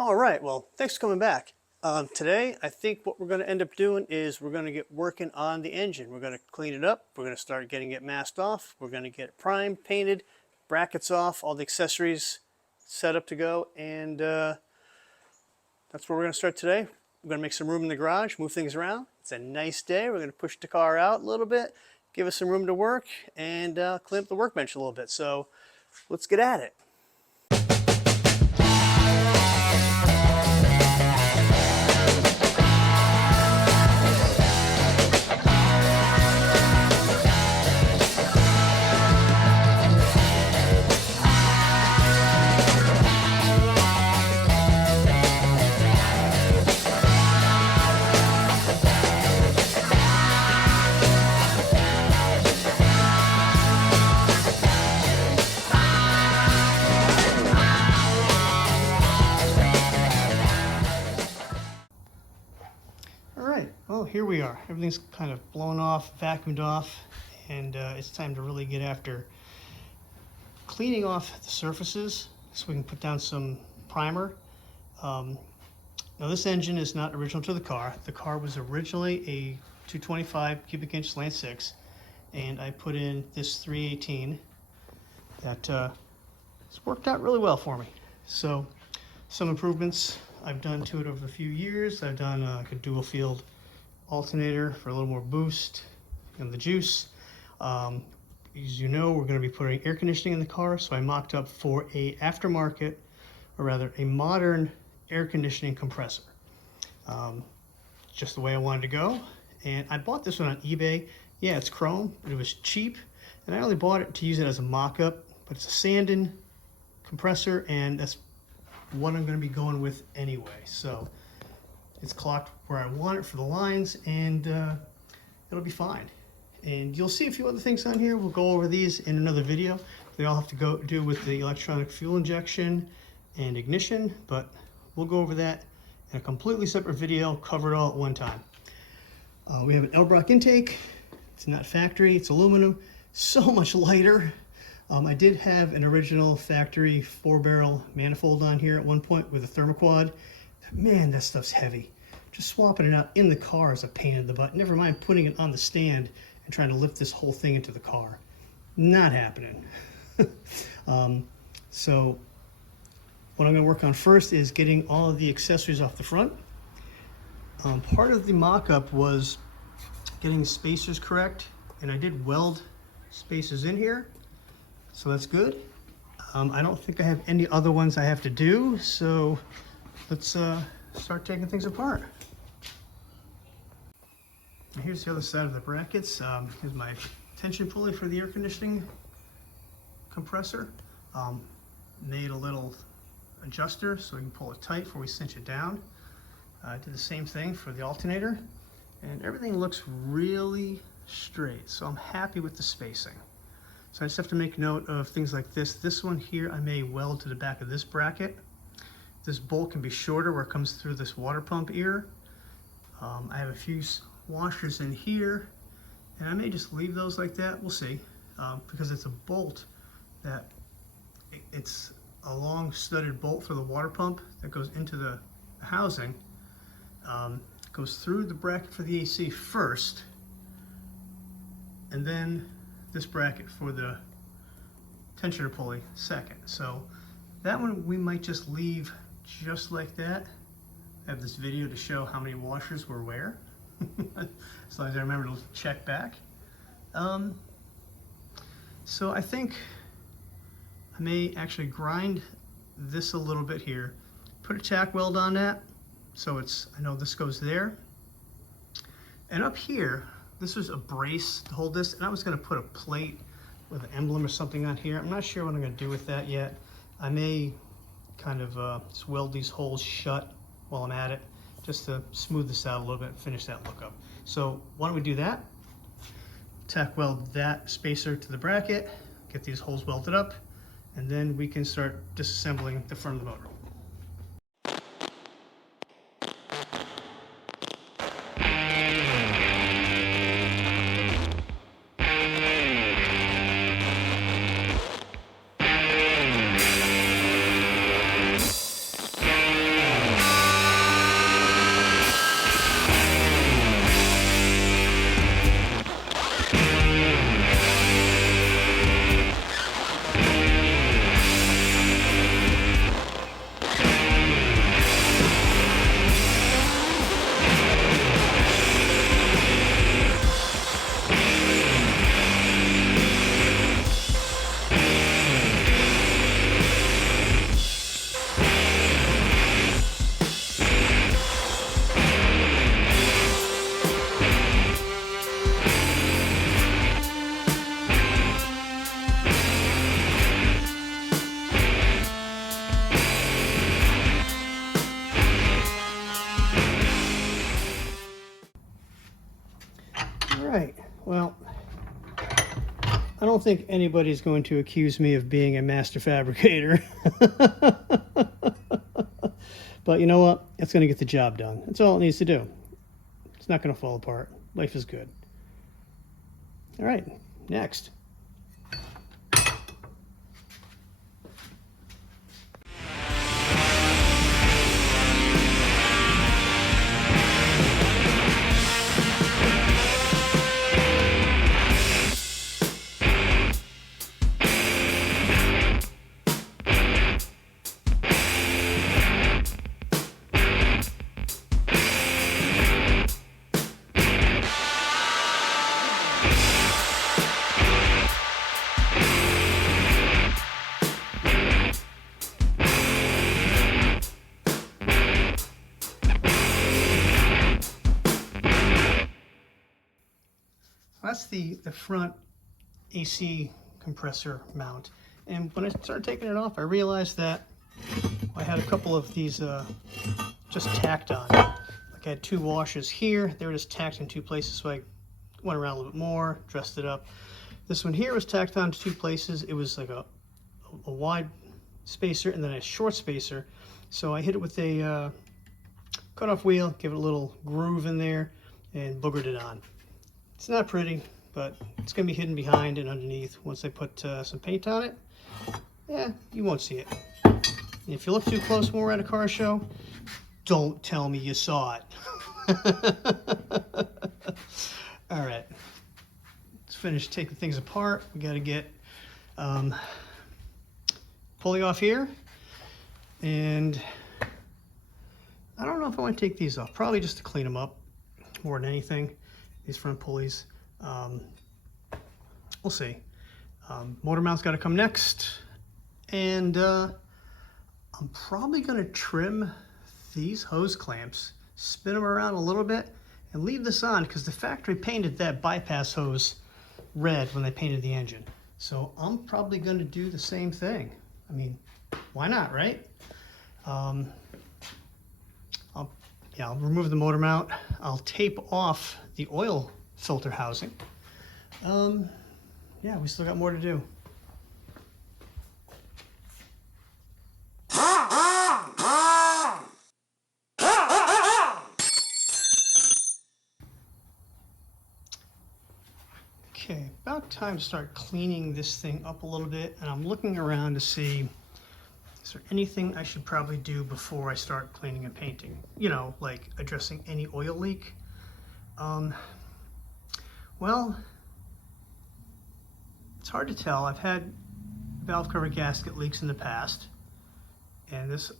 All right, well, thanks for coming back. Today, I think what we're going to end up doing is we're going to get working on the engine. We're going to clean it up. We're going to start getting it masked off. We're going to get it primed, painted, brackets off, all the accessories set up to go, and that's where we're going to start today. We're going to make some room in the garage, move things around. It's a nice day. We're going to push the car out a little bit, give us some room to work, and clean up the workbench a little bit. So let's get at it. Well, here we are. Everything's kind of blown off, vacuumed off, and it's time to really get after cleaning off the surfaces so we can put down some primer. Now this engine is not original to the car. The car was originally a 225 cubic inch slant 6, and I put in this 318 that it's worked out really well for me. So some improvements I've done to it over a few years. I've done like a dual field alternator for a little more boost in the juice. As you know, we're going to be putting air conditioning in the car, so I mocked up for a aftermarket, or rather a modern air conditioning compressor. Just the way I wanted to go. And I bought this one on eBay. Yeah, it's chrome, but it was cheap, and I only bought it to use it as a mock-up, but it's a Sandin compressor, and that's what I'm going to be going with anyway. So it's clocked where I want it for the lines, and it'll be fine. And you'll see a few other things on here. We'll go over these in another video. They all have to do with the electronic fuel injection and ignition, but we'll go over that in a completely separate video, cover it all at one time. We have an Elbrock intake. It's not factory, it's aluminum, so much lighter. I did have an original factory 4-barrel manifold on here at one point with a thermoquad. Man, that stuff's heavy. Just swapping it out in the car is a pain in the butt. Never mind putting it on the stand and trying to lift this whole thing into the car. Not happening. So what I'm going to work on first is getting all of the accessories off the front. Part of the mock-up was getting spacers correct, and I did weld spacers in here, so that's good. I don't think I have any other ones I have to do, so let's start taking things apart. And here's the other side of the brackets. Here's my tension pulley for the air conditioning compressor. Made a little adjuster so we can pull it tight before we cinch it down. I did the same thing for the alternator, and everything looks really straight, so I'm happy with the spacing. So I just have to make note of things like this. This one here I may weld to the back of this bracket. This bolt can be shorter where it comes through this water pump ear. I have a few washers in here, and I may just leave those like that. We'll see, because it's a bolt that it's a long studded bolt for the water pump that goes into the housing. Goes through the bracket for the AC first, and then this bracket for the tensioner pulley second. So that one we might just leave just like that. I have this video to show how many washers were where, as long as I remember to check back. So I think I may actually grind this a little bit here, put a tack weld on that, so I know this goes there. And up here, this was a brace to hold this, and I was going to put a plate with an emblem or something on here. I'm not sure what I'm going to do with that yet. I may kind of just weld these holes shut while I'm at it, just to smooth this out a little bit and finish that look up. So why don't we do that? Tack weld that spacer to the bracket, get these holes welded up, and then we can start disassembling the front of the motor. don't think anybody's going to accuse me of being a master fabricator. But you know what? It's going to get the job done. That's all it needs to do. It's not going to fall apart. Life is good. All right, next. That's the front AC compressor mount. And when I started taking it off, I realized that I had a couple of these just tacked on. Like I had two washers here. They were just tacked in two places, so I went around a little bit more, dressed it up. This one here was tacked on to two places. It was like a wide spacer and then a short spacer. So I hit it with a cut-off wheel, give it a little groove in there, and boogered it on. It's not pretty, but it's going to be hidden behind and underneath. Once I put some paint on it, yeah, you won't see it. And if you look too close when we're at a car show, don't tell me you saw it. All right, let's finish taking things apart. We got to get pulley off here, and I don't know if I want to take these off. Probably just to clean them up more than anything. These front pulleys. We'll see. Motor mount's got to come next, and I'm probably going to trim these hose clamps, spin them around a little bit, and leave this on because the factory painted that bypass hose red when they painted the engine. So I'm probably going to do the same thing. I mean, why not, right? I'll remove the motor mount. I'll tape off the oil filter housing. Yeah, we still got more to do. Okay, about time to start cleaning this thing up a little bit, and I'm looking around to see, is there anything I should probably do before I start cleaning and painting? You know, like addressing any oil leak. Well, it's hard to tell. I've had valve cover gasket leaks in the past, and this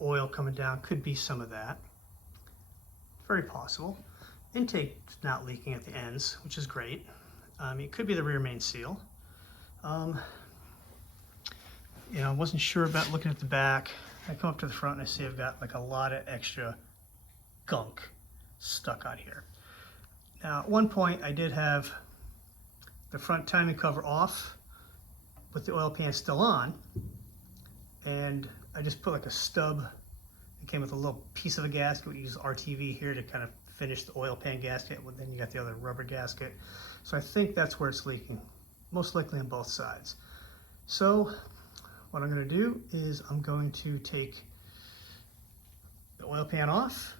oil coming down could be some of that. Very possible. Intake's not leaking at the ends, which is great. It could be the rear main seal. You know, I wasn't sure about looking at the back. I come up to the front and I see I've got like a lot of extra gunk stuck on here. Now, at one point I did have the front timing cover off with the oil pan still on, and I just put like a stub. It came with a little piece of a gasket. We use RTV here to kind of finish the oil pan gasket, but then you got the other rubber gasket. So I think that's where it's leaking, most likely on both sides. So what I'm going to do is I'm going to take the oil pan off.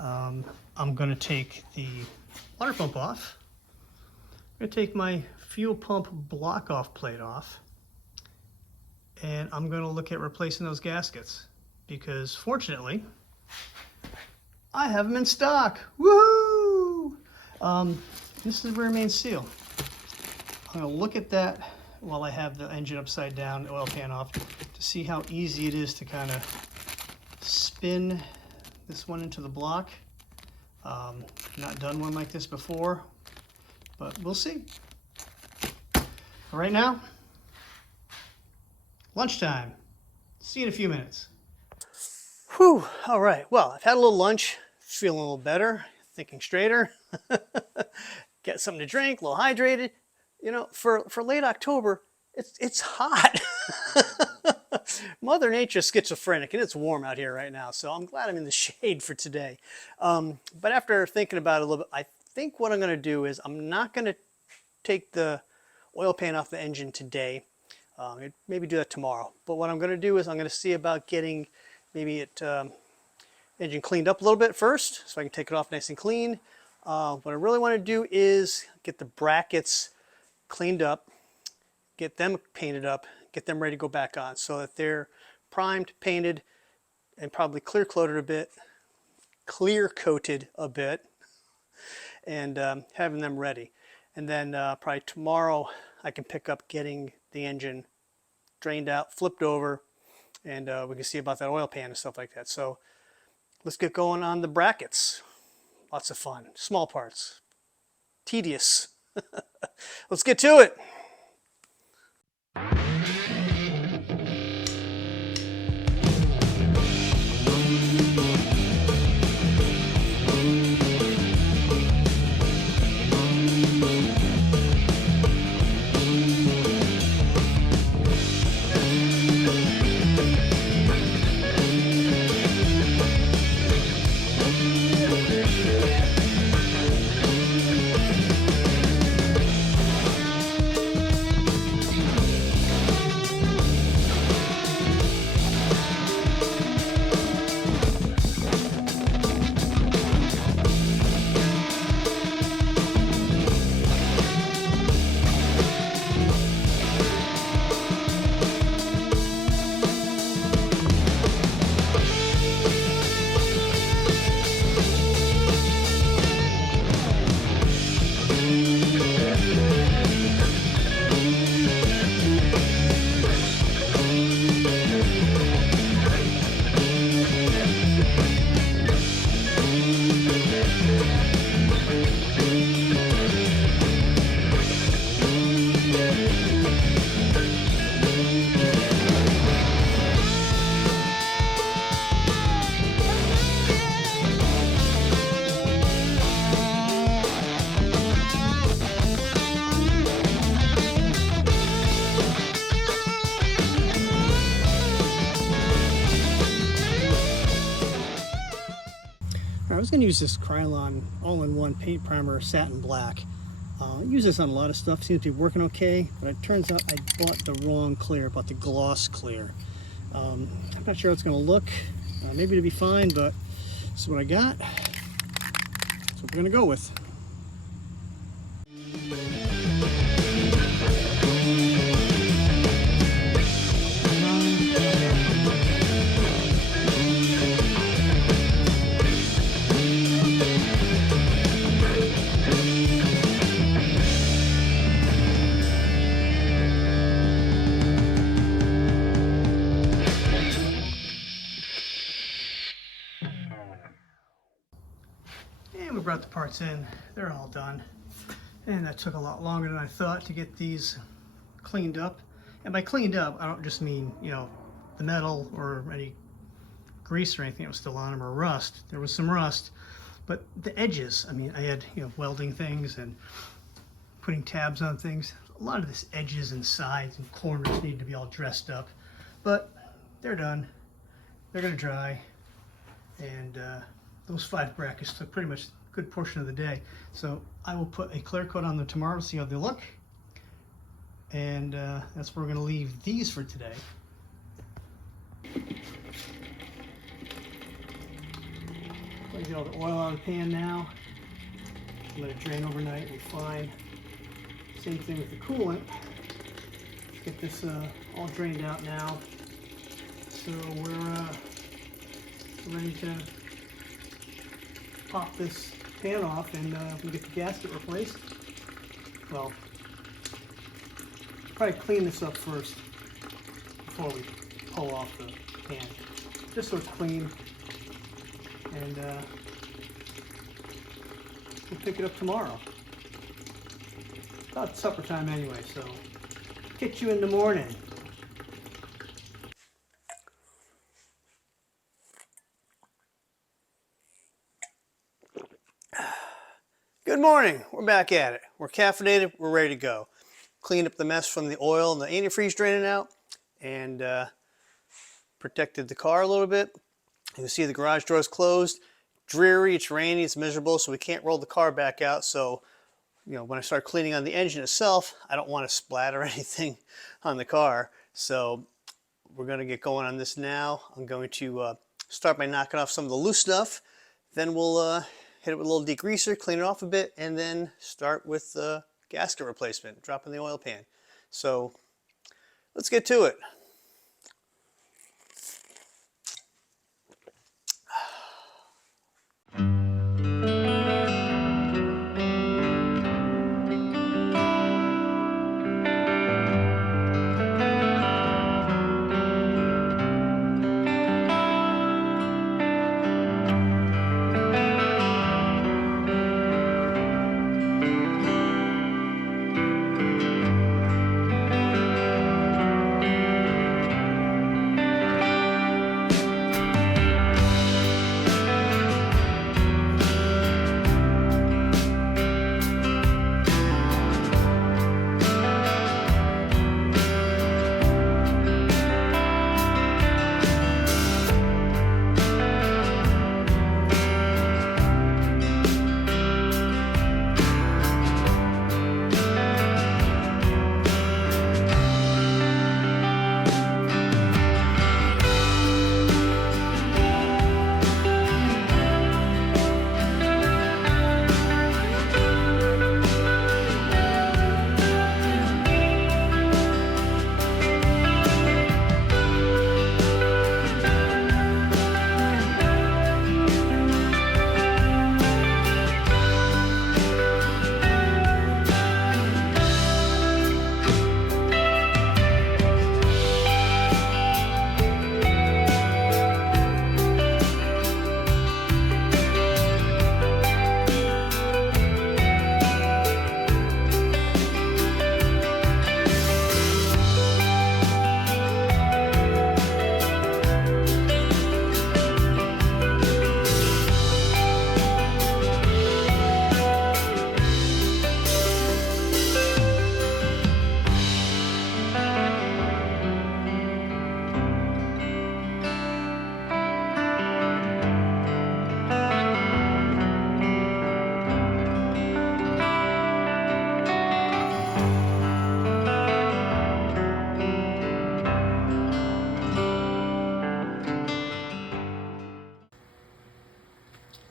I'm going to take the water pump off. I'm going to take my fuel pump block off plate off. And I'm going to look at replacing those gaskets because fortunately I have them in stock. Woohoo! This is the rear main seal. I'm going to look at that while I have the engine upside down, the oil pan off, to see how easy it is to kind of spin this one into the block. Not done one like this before, but we'll see. Right now, lunchtime. See you in a few minutes. Whew, all right. Well, I've had a little lunch, feeling a little better, thinking straighter. Get something to drink, a little hydrated. You know, for late October, it's hot. Mother Nature's schizophrenic, and it's warm out here right now, so I'm glad I'm in the shade for today. But after thinking about it a little bit, I think what I'm going to do is I'm not going to take the oil pan off the engine today. Maybe do that tomorrow. But what I'm going to do is I'm going to see about getting maybe it engine cleaned up a little bit first, so I can take it off nice and clean. What I really want to do is get the brackets cleaned up, get them painted up, get them ready to go back on so that they're primed, painted, and probably clear coated a bit, and having them ready. And then probably tomorrow I can pick up getting the engine drained out, flipped over, and we can see about that oil pan and stuff like that. So let's get going on the brackets. Lots of fun. Small parts. Tedious. Let's get to it. I was going to use this Krylon all-in-one paint primer, satin black. I use this on a lot of stuff, seems to be working okay, but it turns out I bought the wrong clear, I bought the gloss clear. I'm not sure how it's going to look. Maybe it'll be fine, but this is what I got. That's what we're going to go with. And we brought the parts in. They're all done. And that took a lot longer than I thought to get these cleaned up. And by cleaned up, I don't just mean, you know, the metal or any grease or anything that was still on them or rust. There was some rust, but the edges, I mean, I had, you know, welding things and putting tabs on things. A lot of this edges and sides and corners need to be all dressed up, but they're done. They're gonna dry. And those 5 brackets took pretty much a good portion of the day. So I will put a clear coat on them tomorrow to see how they look. And that's where we're going to leave these for today. Let get all the oil out of the pan now. Let it drain overnight and be fine. Same thing with the coolant. Get this all drained out now. So we're ready to pop this pan off and we get the gasket replaced. Well, probably clean this up first before we pull off the pan, just so it's clean, and we'll pick it up tomorrow. About supper time anyway, so catch you in the morning. Good morning. We're back at it. We're caffeinated. We're ready to go. Cleaned up the mess from the oil and the antifreeze draining out, and protected the car a little bit. You can see the garage door is closed. Dreary. It's rainy. It's miserable, so we can't roll the car back out. So when I start cleaning on the engine itself, I don't want to splatter anything on the car. So we're going to get going on this now. I'm going to start by knocking off some of the loose stuff. Then we'll hit it with a little degreaser, clean it off a bit, and then start with the gasket replacement, dropping the oil pan. So let's get to it.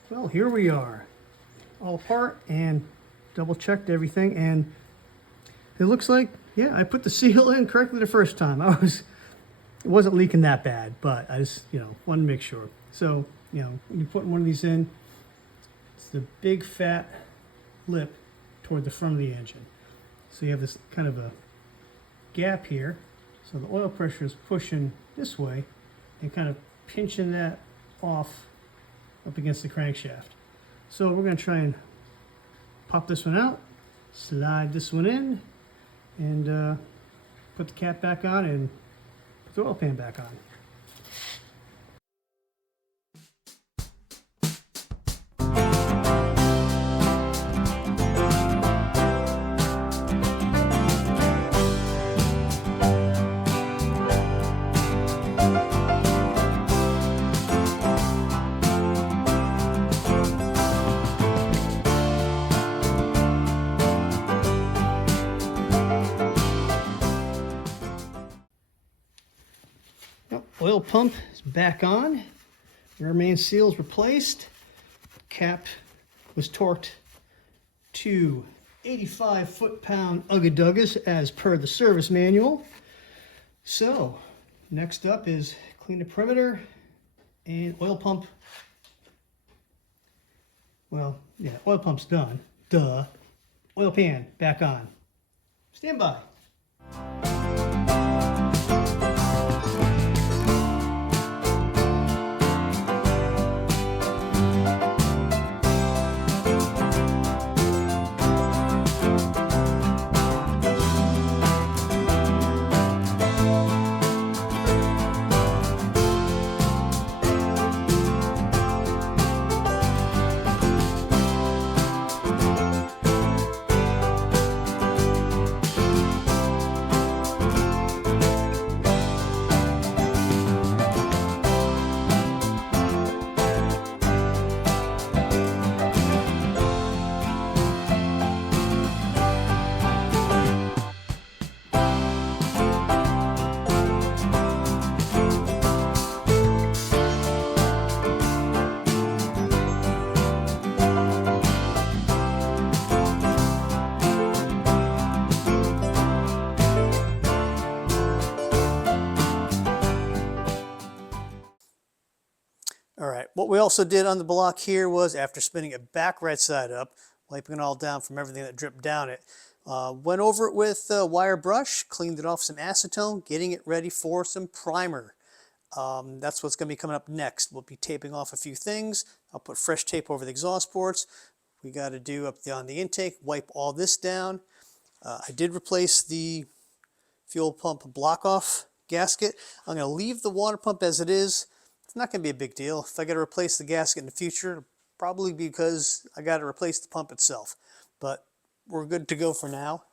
Well, here we are, all apart, and double checked everything, and it looks like, yeah, I put the seal in correctly the first time. It wasn't leaking that bad, but I just, wanted to make sure. So, when you put one of these in, it's the big fat lip toward the front of the engine. So you have this kind of a gap here. So the oil pressure is pushing this way and kind of pinching that off up against the crankshaft. So we're going to try and pop this one out, slide this one in, and put the cap back on and put the oil pan back on. Oil pump is back on. Rear main seal is replaced. Cap was torqued to 85 foot-pound ugga-duggas as per the service manual. So next up is clean the perimeter and oil pump. Well, yeah, oil pump's done. Duh. Oil pan back on. Stand by. All right, what we also did on the block here was, after spinning it back right side up, wiping it all down from everything that dripped down it, went over it with a wire brush, cleaned it off some acetone, getting it ready for some primer. That's what's going to be coming up next. We'll be taping off a few things. I'll put fresh tape over the exhaust ports. We got to do up on the intake, wipe all this down. I did replace the fuel pump block off gasket. I'm going to leave the water pump as it is. It's not going to be a big deal. If I got to replace the gasket in the future, probably because I got to replace the pump itself. But we're good to go for now.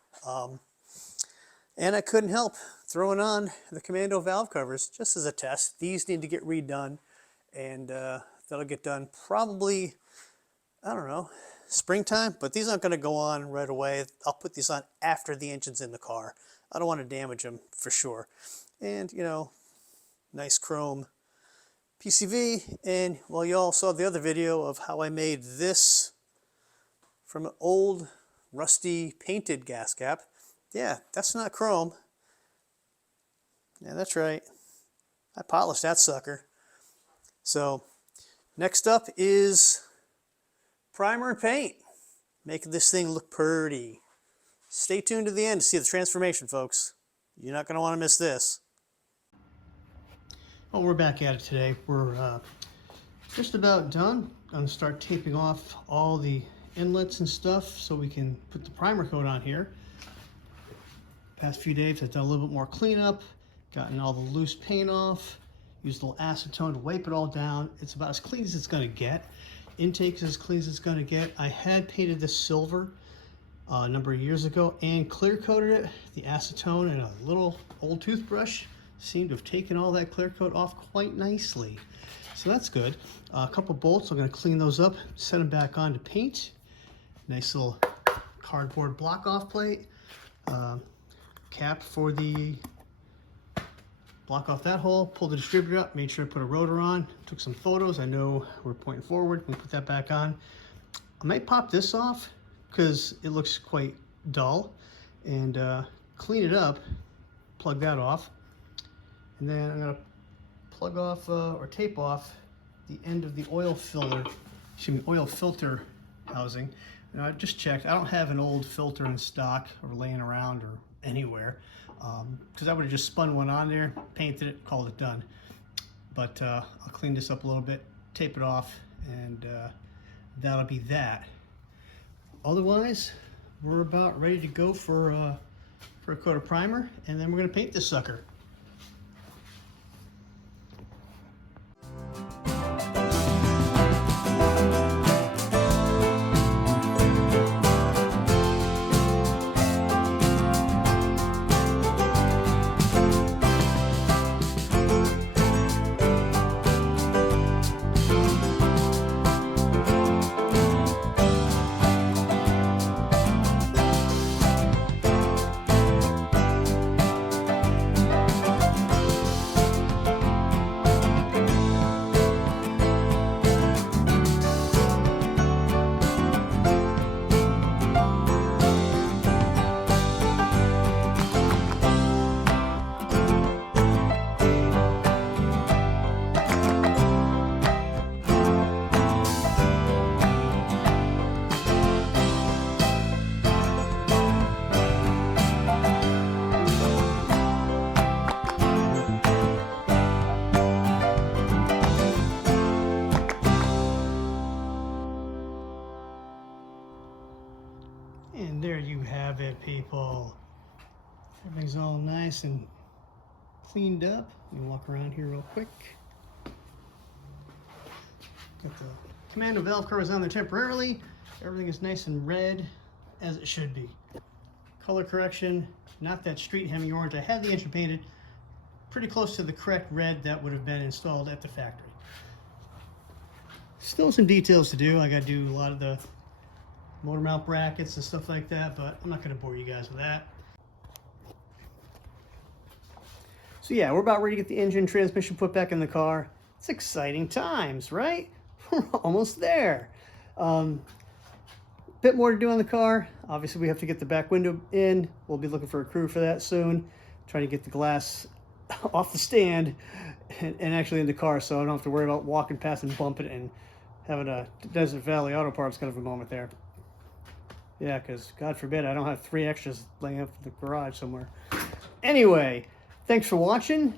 And I couldn't help throwing on the Commando valve covers just as a test. These need to get redone, and that'll get done probably, I don't know, springtime, but these aren't going to go on right away. I'll put these on after the engine's in the car. I don't want to damage them for sure. And, you know, nice chrome PCV. And, well, you all saw the other video of how I made this from an old rusty painted gas cap. Yeah, that's not chrome. Yeah, that's right. I polished that sucker. So, next up is primer and paint. Making this thing look pretty. Stay tuned to the end to see the transformation, folks. You're not going to want to miss this. Well, we're back at it today. We're just about done. I'm going to start taping off all the inlets and stuff so we can put the primer coat on here. Past few days I've done a little bit more cleanup, gotten all the loose paint off, used a little acetone to wipe it all down. It's about as clean as it's going to get. Intake is as clean as it's going to get. I had painted this silver a number of years ago and clear coated it. The acetone and a little old toothbrush seemed to have taken all that clear coat off quite nicely. So that's good. A couple bolts, I'm going to clean those up, set them back on to paint. Nice little cardboard block off plate. Cap for the block off that hole, pull the distributor up, made sure I put a rotor on, took some photos. I know we're pointing forward. We put that back on. I might pop this off because it looks quite dull, and clean it up, plug that off, and then I'm gonna plug off or tape off the end of the oil filter housing. And I just checked, I don't have an old filter in stock or laying around or anywhere, because I would have just spun one on there, painted it, called it done. But I'll clean this up a little bit, tape it off, and that'll be that. Otherwise, we're about ready to go for a coat of primer, and then we're going to paint this sucker. And there you have it, people. Everything's all nice and cleaned up. Let me walk around here real quick. Got the Commando valve covers on there temporarily. Everything is nice and red, as it should be. Color correction, not that street hemming orange. I had the engine painted pretty close to the correct red that would have been installed at the factory. Still some details to do. I got to do a lot of the motor mount brackets and stuff like that, but I'm not going to bore you guys with that. So yeah, we're about ready to get the engine transmission put back in the car. It's exciting times, right? We're almost there. Bit more to do on the car. Obviously we have to get the back window in. We'll be looking for a crew for that soon. Trying to get the glass off the stand and actually in the car, so I don't have to worry about walking past and bumping it and having a Desert Valley Auto Parts kind of a moment there. Yeah, because God forbid I don't have 3 extras laying up in the garage somewhere. Anyway, thanks for watching.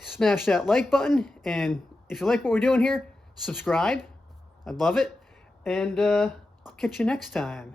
Smash that like button, and if you like what we're doing here, subscribe. I'd love it. And I'll catch you next time.